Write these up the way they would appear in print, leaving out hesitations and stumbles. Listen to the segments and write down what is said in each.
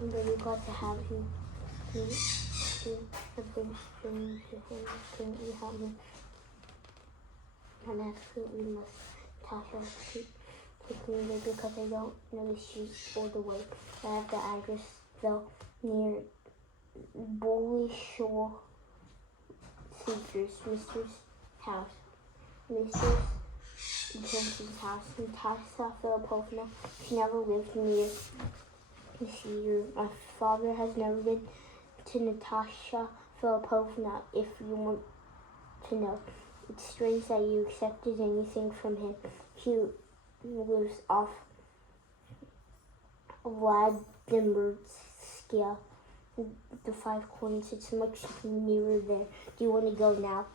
I'm very glad to have you. You have been strange to him. Couldn't you help me? And absolutely must Tasha take me there because I don't know the street or the way. I have the address though near Bowley Shore Seekers, Mr.'s house. Mrs. Jensen's house. Natasha Filipovna, she never lived near the cedar. My father has never been to Natasha Filipovna, if you want to know. It's strange that you accepted anything from him. He lives off Vladimirskaya, the Five Coins. It's much nearer there. Do you want to go now?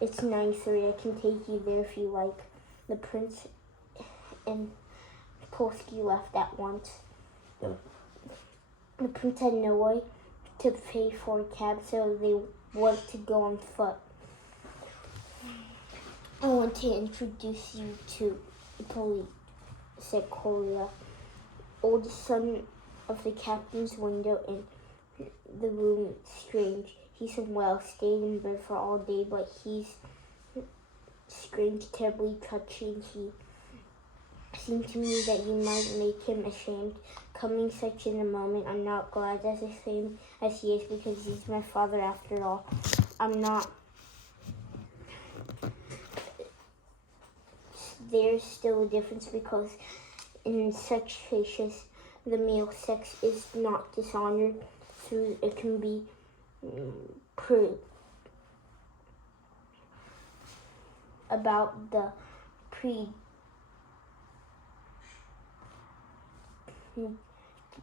It's 9:30. I can take you there if you like. The prince and Polsky left at once. The prince had no way to pay for a cab, so they went to go on foot. I want to introduce you to Italy, said Korea, oldest son of the captain's window in the room. Strange. He's unwell, stayed in bed for all day, but he's strange, terribly touching. He seemed to me that you might make him ashamed. Coming such in a moment, I'm not glad as the same as he is, because he's my father after all. I'm not. There's still a difference, because in such cases, the male sex is not dishonored, so it can be about the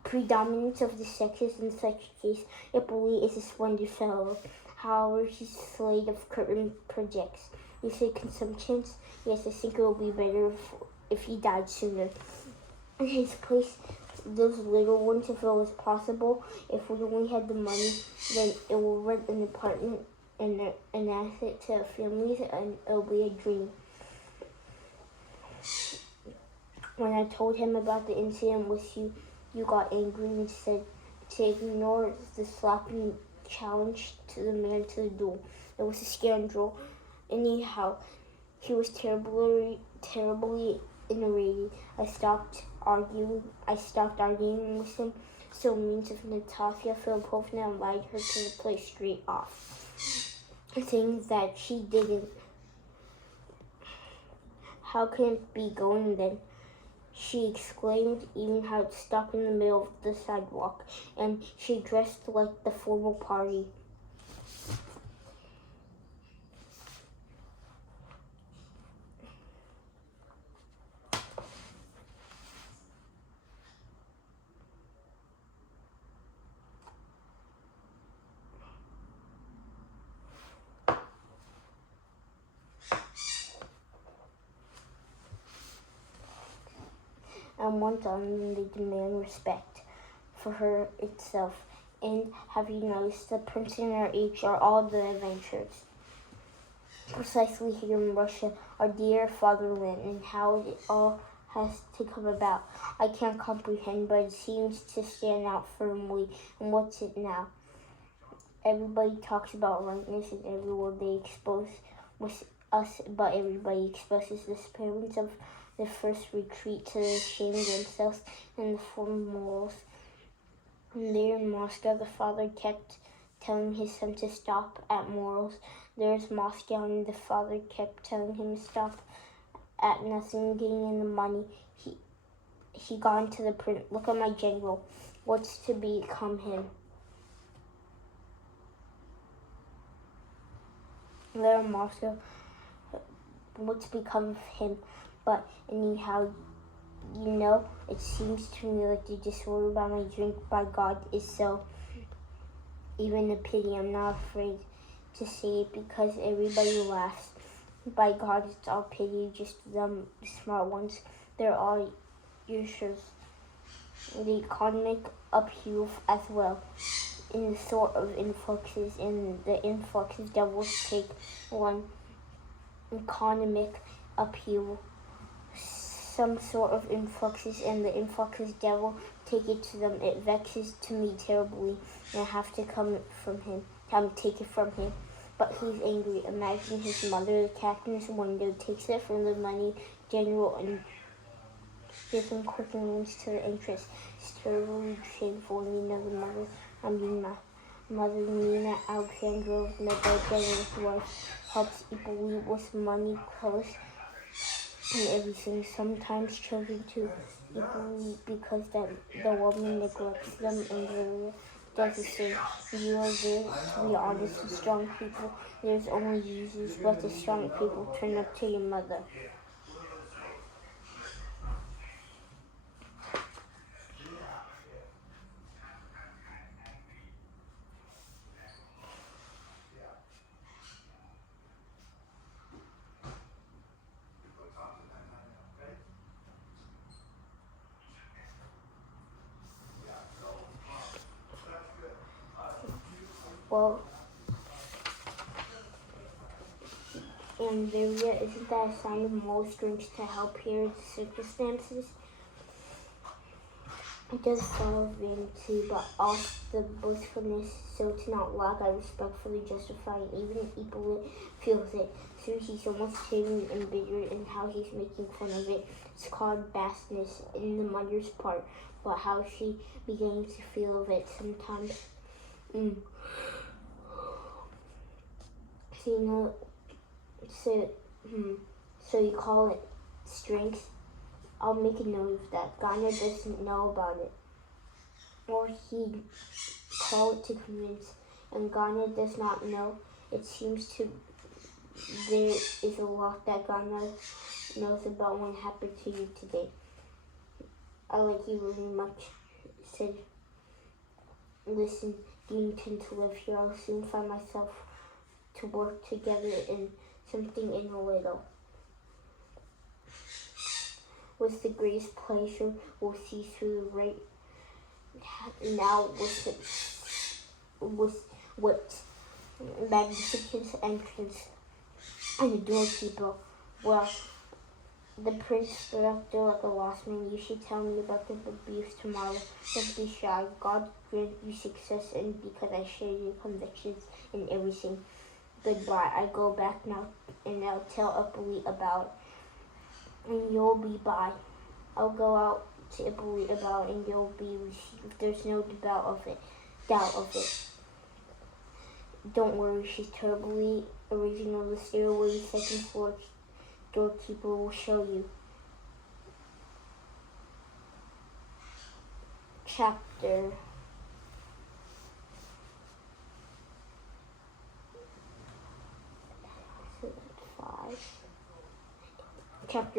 predominance of the sexes in such case. Ippoly is a splendid fellow. However, he's afraid of curtain projects. You say consumptions? Yes, I think it would be better if he died sooner. In his place, those little ones, if it was possible, if we only had the money, then it will rent an apartment and an asset to families, and it'll be a dream. When I told him about the incident with you, you got angry and said to ignore the slapping challenge to the man to the duel. It was a scandal. Anyhow, he was terribly enraged. I stopped arguing with him. So means of Natasha Filipovna and lied her to the place straight off, saying that she didn't. How can it be going then? She exclaimed, even how it stopped in the middle of the sidewalk, and she dressed like the formal party. And went on, and they demand respect for her itself. And have you noticed the prince in our age are all the adventurers? Precisely here in Russia, our dear fatherland, and how it all has to come about. I can't comprehend, but it seems to stand out firmly. And what's it now? Everybody talks about rightness, and everywhere they expose with us, but everybody exposes the parents of the first retreat to the shame themselves and the form morals. And there in Moscow, the father kept telling his son to stop at morals. There's Moscow, and the father kept telling him to stop at nothing, getting in the money. He got into the print. Look at my general. What's to become him? There in Moscow, what's become of him? But anyhow, you know, it seems to me like the disorder by my drink, by God, is so even a pity. I'm not afraid to say it because everybody laughs. By God, it's all pity, just them smart ones. They're all useless. The economic upheaval as well, in the sort of influxes, and the influxes devils take one economic upheaval some sort of influxes, and the influx's devil take it to them. It vexes to me terribly, and I have to take it from him. But he's angry. Imagine his mother, the captain's window, takes it from the money general and gives him quick names to the interest. It's terribly shameful. Nina, my mother Nina Alexandrovna, the general's wife, helps Ippolit with money, clothes, and everything. Sometimes children too. Ippolit, because the woman neglects them, and Gloria does the same. You are there to be honest and strong people. There's only Jesus, but the strong people turn up to your mother. Well, and there yet, isn't that a sign of moral strength to help here the circumstances? It does follow vanity, but also the boastfulness, so to not lack, I respectfully justify it. Even Ippolit feels it. So he's almost timid and bitter in how he's making fun of it. It's called baseness in the mother's part, but how she begins to feel of it sometimes. So you call it strength? I'll make a note of that. Ghana doesn't know about it. Or he'd call it to convince. And Ghana does not know. It seems there is a lot that Ghana knows about what happened to you today. I like you very much, said. Listen, do you intend to live here? I'll soon find myself to work together in something in a little. With the greatest pleasure, we'll see through the right now with magnificent entrance and the doorkeeper. Well, the prince stood up there like a lost man. You should tell me about the abuse tomorrow. Don't be shy. God grant you success, and because I share your convictions in everything. Goodbye. I go back now, and I'll tell Ippolit about it. And you'll be by. I'll go out to Ippolit about it, and you'll be received. There's no doubt of it. Don't worry, she's terribly original. The stairway, second floor, doorkeeper will show you. Chapter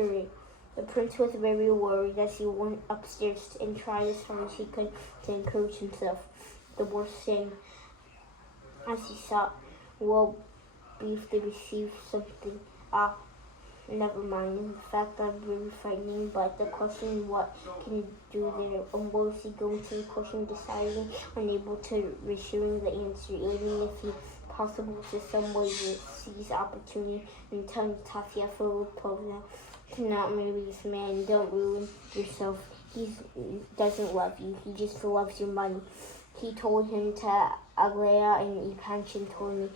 8. The prince was very worried as he went upstairs and tried as hard as he could to encourage himself. The worst thing, as he thought, will be if they receive something. Never mind. In fact, I'm very frightening, but the question, what can you do there? And what is he going to the question, deciding, unable to receiving the answer, even if he possible to some way to seize opportunity and tell Natasha Filipovna to not marry this man. Don't ruin yourself. He doesn't love you. He just loves your money. He told him to Aglaya, and Ipanchin told me,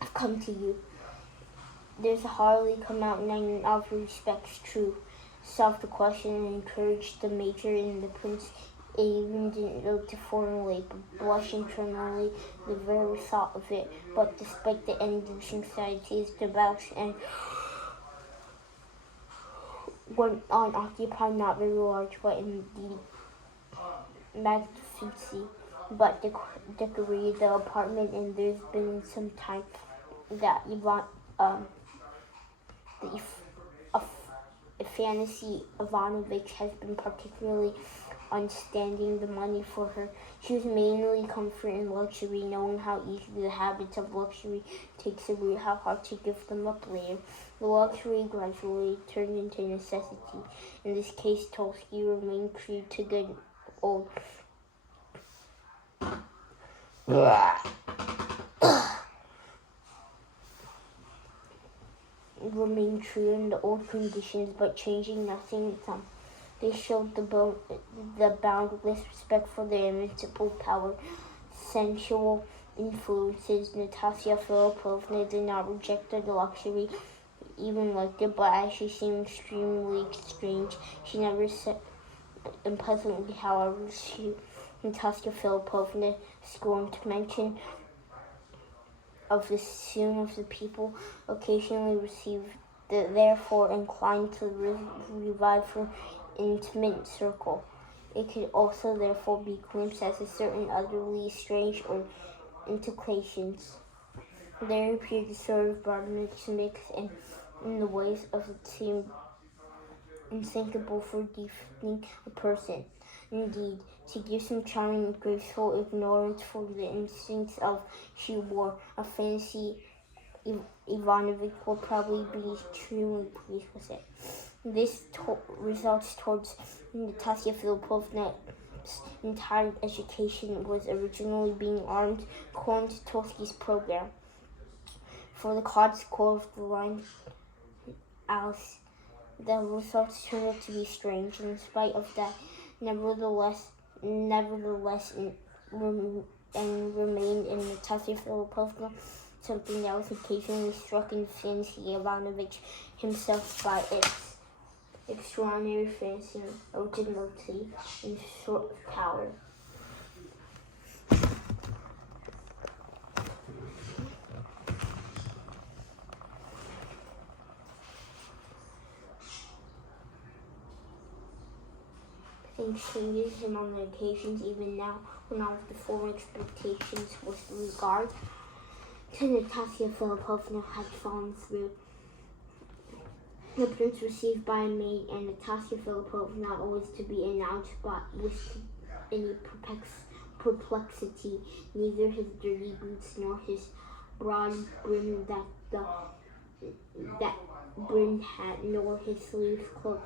I've come to you. There's hardly come out in all respects true. Solved the question and encouraged the major and the prince. It even didn't go to formulate, but blush internally the very thought of it. But despite the endless anxieties, debauch, and went on occupying not very large, but indeed magnificently, but decorated the apartment, and there's been some time that Fantasy Ivanovich has been particularly understanding the money for her. She was mainly comfort and luxury, knowing how easily the habits of luxury takes away, how hard to give them up later. The luxury gradually turned into necessity. In this case, Tolsky remained true to good old remained true in the old conditions, but changing nothing. They showed the boundless respect for their invincible power. Sensual influences. Natasha Filipovna did not reject the luxury, even liked it, but as she seemed extremely strange, she never said unpleasantly. However, Natasha Filipovna scorned to mention of the soon of the people occasionally received, therefore inclined to revive her intimate circle. It could also therefore be glimpsed as a certain utterly strange or intoxications. There appeared a sort of broadness mix in the ways of it seemed unthinkable for defining a person. Indeed, to give some charming and graceful ignorance for the instincts of she wore a fancy, Ivanovich will probably be extremely pleased with it. This results towards Natasha Filipovna's entire education was originally being armed according to Tolstoy's program. For the cod score of the line Alice, the results turned out to be strange. In spite of that, nevertheless, remained in Natasha Filipovna something that was occasionally struck in fancy Ivanovich himself by its extraordinary fancy, originality, and short power. Things changes among the occasions even now, when all of the former expectations with regard to Natasha Filipovna had fallen through. The prince received by a maid and Natasha Filipovna not always to be announced, but with any perplexity, neither his dirty boots nor his broad brimmed that brimmed hat, nor his sleeves cloak,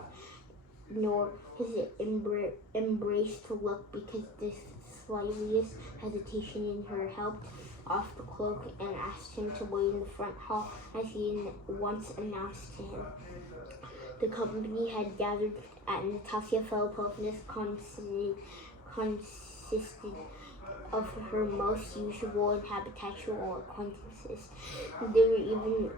nor his embraced look, because the slightest hesitation in her helped off the cloak and asked him to wait in the front hall, as he once announced to him. The company had gathered at Natasha Filipovna's consisted of her most usual and habitual acquaintances. There were even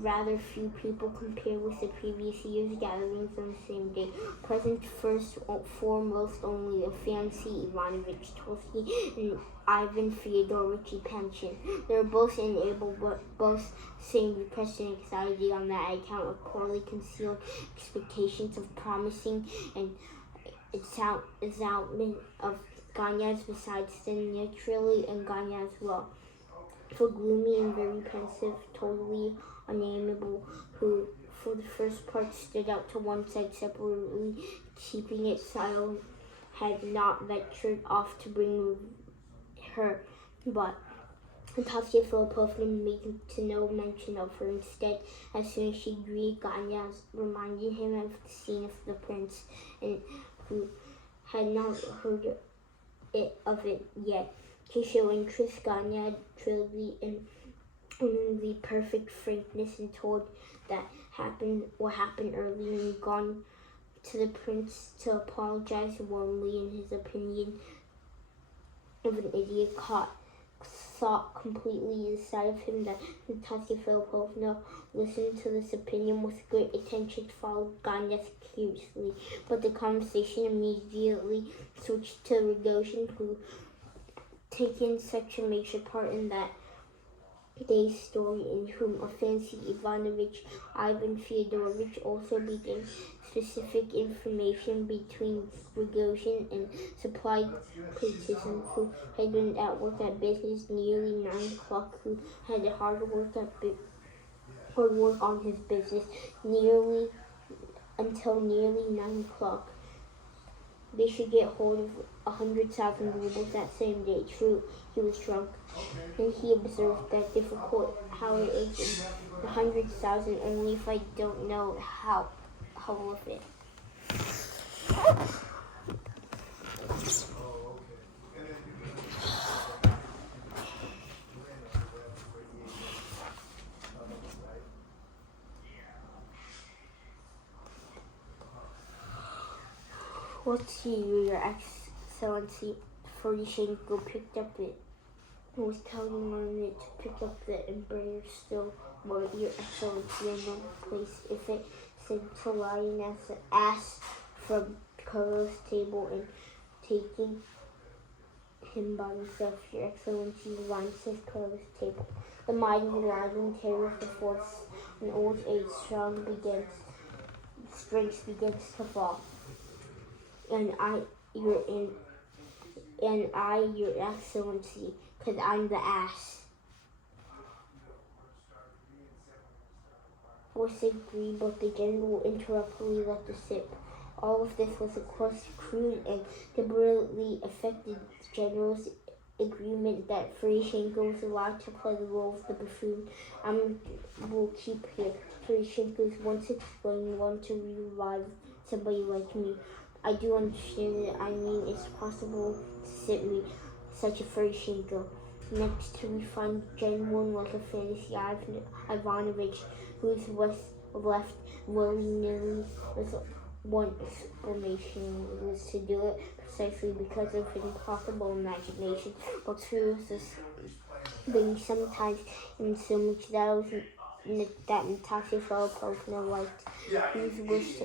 rather few people compared with the previous year's gatherings on the same day. Present first foremost only a fancy Ivanovich Tolstoy and Ivan Fyodorovich Panshin. They were both unable, but both seemed depressed and anxiety on that account of poorly concealed expectations of promising and exaltment of Ganyas, besides the naturally and Ganya as well. For gloomy and very pensive, totally unamiable, who for the first part stood out to one side separately, keeping it silent, had not ventured off to bring her, but Natasha Filipovna made no mention of her. Instead, as soon as she greeted Ganya, reminding him of the scene of the prince, and who had not heard of it yet, to show interest, Ganya truly and the perfect frankness and told what happened earlier, and gone to the prince to apologize warmly in his opinion of an idiot thought completely inside of him that Natasha Filipovna listened to this opinion with great attention, followed Ganya curiously, but the conversation immediately switched to Rogozhin, who taken such a major part in that day's story, in whom a fancy Ivanovich Ivan Fyodorovich also began specific information between Rogozhin and supplied criticism, who had been at work at business nearly 9 o'clock, who had hard work on his business until nearly 9 o'clock. They should get hold of 100,000 rubles that same day. True, he was drunk, and he observed that difficult how it is in 100,000 only if I don't know how of it. What's here, Your Excellency? Ferishenko picked up it and was telling on it to pick up the embrace still more, Your Excellency, in one place. If it said to lying as an ass from Carlos' table and taking him by himself, Your Excellency, the line says Carlos' table. The mighty lion and terror of the force in old age strength begins to fall. And I, Your Excellency, 'cause I'm the ass. Force agreed, but the general interruptedly let the sip. All of this was, of course, crude and deliberately affected the general's agreement that Ferishenko was allowed to play the role of the buffoon. I will keep here. Ferishenko's once explained one to revive somebody like me. I do understand it. I mean, it's possible to sit me such a Ferishenko. Next, we find genuine like a fantasy Ivanovich, who's was left willy-nilly with one explanation was to do it precisely because of his impossible imagination. But true is this thing sometimes in so much that Natasha Filipovna liked. His wish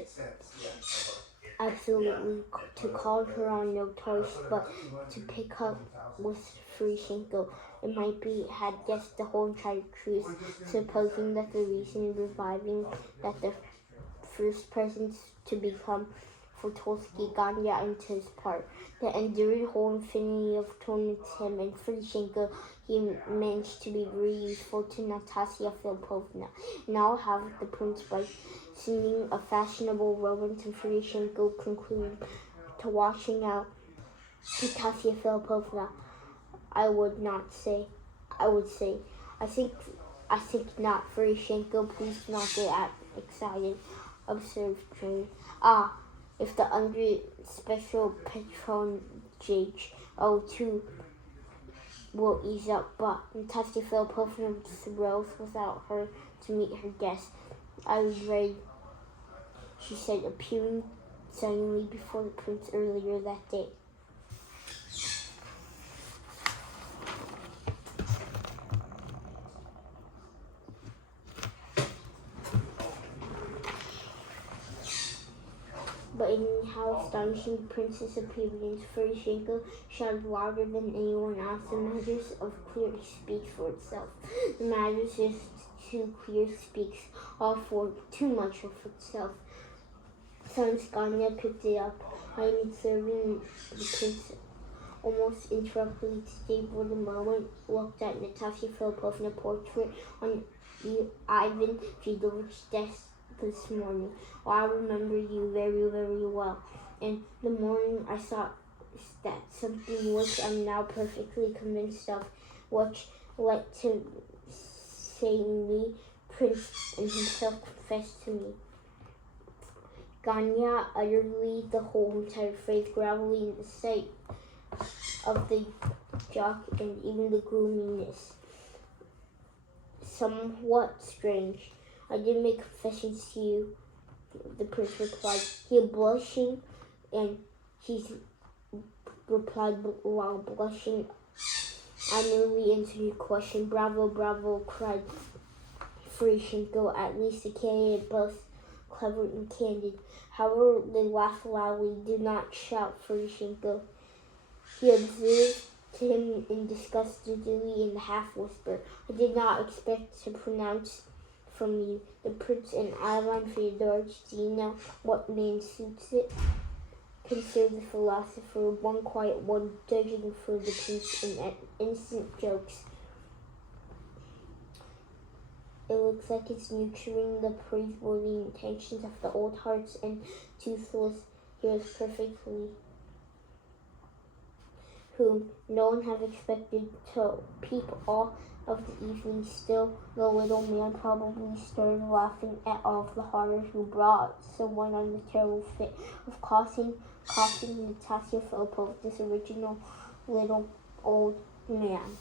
absolutely to call her on no choice but to pick up with Ferishenko. It might be had guessed the whole entire truth, supposing that the reason reviving that the first presence to become Fortolsky Ganya into his part. The enduring whole infinity of torments him and Ferishenko he managed to be very useful to Natasha Filipovna. Now have the prince by singing a fashionable romance and Ferishenko concluded to washing out Natasha Filipovna. I would say, I think not, Ferishenko, please do not get excited, observed Jane. If the under special patronage, too, will ease up, but Natasha Filipovna thrills without her to meet her guest. I was ready, she said, appearing suddenly before the prince earlier that day. But anyhow astonishing the prince's appearance, Ferishenko shouted louder than anyone else. The matters of clear speaks for itself. The matters just too clear speaks all for too much of itself. Ganya picked it up. I am observing the prince almost interruptedly stayed for the moment, looked at Natasha Filipovna's portrait on Ivan Fedorov's desk this morning. I remember you very, very well. And the morning I saw that something which I'm now perfectly convinced of, which led to saying me, Prince and himself confessed to me. Ganya utterly the whole entire phrase, gravelly in the sight of the jock and even the gloominess. Somewhat strange. I did make confessions to you, the prince replied. He blushing, and he replied while blushing. I merely answered your question. Bravo, bravo, cried Ferishenko. At least the candidate both clever and candid. However, they laughed loudly. Do not shout, Ferishenko. He observed to him in disgustedly in the half-whisper. I did not expect to pronounce from you, the prince and Ivan Fedorovich. Do you know what man suits it? Consider the philosopher, one quiet, one judging for the prince in innocent jokes. It looks like it's nurturing the praiseworthy intentions of the old hearts and toothless heroes perfectly, whom no one had expected to peep all of the evening. Still, the little man probably started laughing at all of the horror who brought someone on the terrible fit of coughing Natasha Filipovna, this original little old man.